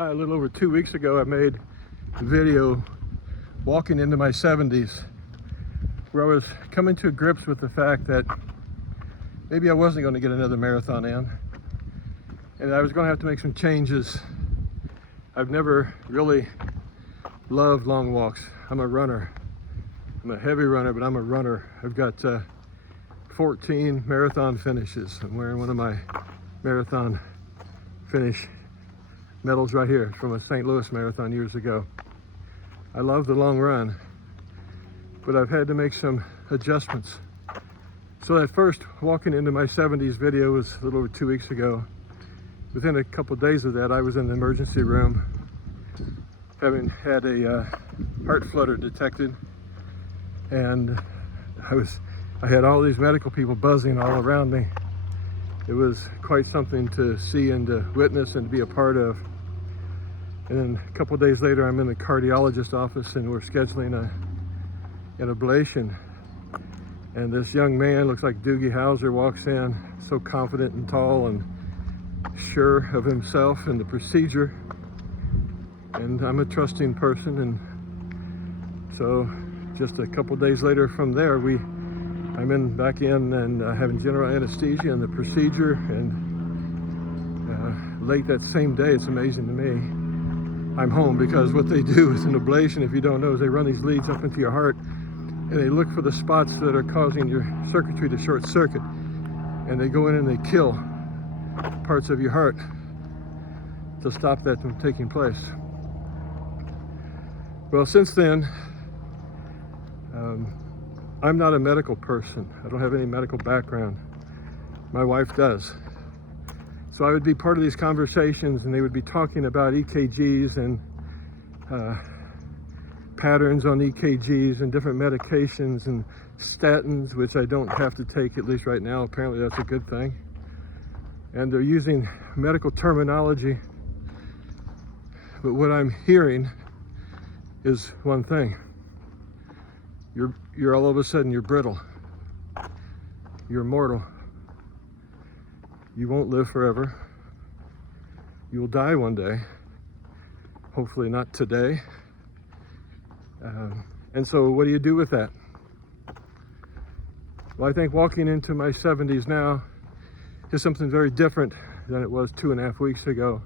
A little over 2 weeks ago, I made a video walking into my 70s where I was coming to grips with the fact that maybe I wasn't going to get another marathon in, and I was going to have to make some changes. I've never really loved long walks. I'm a runner. I'm a heavy runner, but I'm a runner. I've got 14 marathon finishes. I'm wearing one of my marathon finish medals right here from a St. Louis marathon years ago. I love the long run, but I've had to make some adjustments. So that first walking into my 70s video was a little over 2 weeks ago. Within a couple of days of that, I was in the emergency room, having had a heart flutter detected, and I had all these medical people buzzing all around me. It was quite something to see and to witness and to be a part of. And then a couple of days later, I'm in the cardiologist's office and we're scheduling an ablation. And this young man, looks like Doogie Howser, walks in, so confident and tall and sure of himself and the procedure. And I'm a trusting person, and so just a couple of days later from there, I'm back in and having general anesthesia and the procedure, and late that same day, it's amazing to me, I'm home, because what they do with an ablation, if you don't know, is they run these leads up into your heart and they look for the spots that are causing your circuitry to short circuit, and they go in and they kill parts of your heart to stop that from taking place. Well, since then, I'm not a medical person. I don't have any medical background. My wife does. So I would be part of these conversations, and they would be talking about EKGs and patterns on EKGs and different medications and statins, which I don't have to take, at least right now. Apparently that's a good thing. And they're using medical terminology. But what I'm hearing is one thing. You're all of a sudden, you're brittle. You're mortal. You won't live forever. You'll die one day. Hopefully not today. And so what do you do with that? Well, I think walking into my 70s now is something very different than it was 2.5 weeks ago.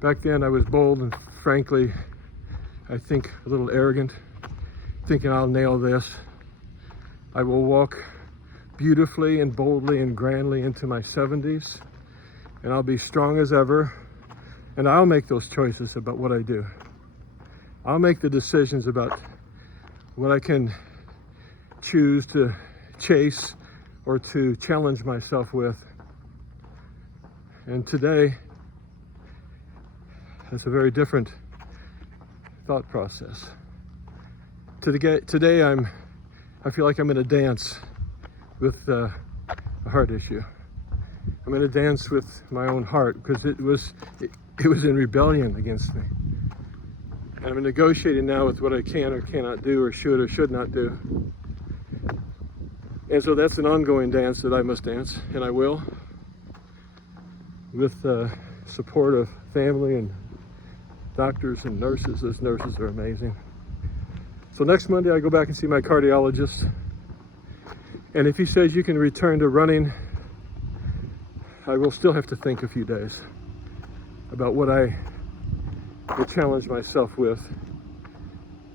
Back then I was bold and, frankly, I think a little arrogant, thinking I'll nail this. I will walk beautifully and boldly and grandly into my 70s, and I'll be strong as ever, and I'll make those choices about what I do. I'll make the decisions about what I can choose to chase or to challenge myself with. And today, that's a very different thought process. Today I feel like I'm in a dance with a heart issue. I'm in a dance with my own heart, because it was in rebellion against me. And I'm negotiating now with what I can or cannot do, or should or should not do. And so that's an ongoing dance that I must dance, and I will, with the support of family and doctors and nurses. Those nurses are amazing. So next Monday I go back and see my cardiologist, and if he says you can return to running, I will still have to think a few days about what I will challenge myself with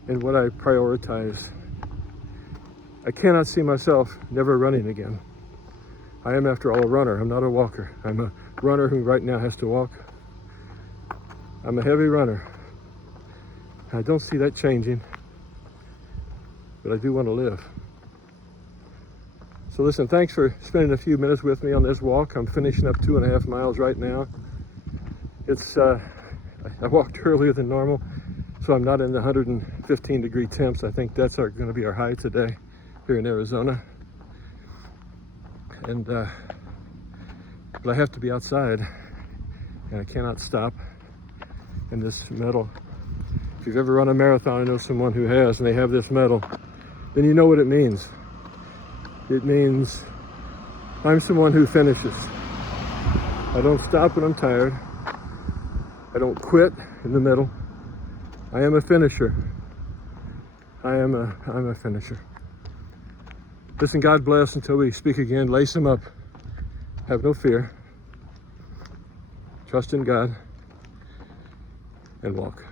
and what I prioritize. I cannot see myself never running again. I am, after all, a runner. I'm not a walker. I'm a runner who right now has to walk. I'm a heavy runner. I don't see that changing, but I do want to live. So listen, thanks for spending a few minutes with me on this walk. I'm finishing up 2.5 miles right now. I walked earlier than normal, so I'm not in the 115 degree temps. I think that's going to be our high today here in Arizona. And but I have to be outside, and I cannot stop in this medal. If you've ever run a marathon, I know someone who has, and they have this medal, then you know what it means. It means I'm someone who finishes. I don't stop when I'm tired. I don't quit in the middle. I am a finisher. I'm a finisher. Listen, God bless until we speak again. Lace them up. Have no fear. Trust in God and walk.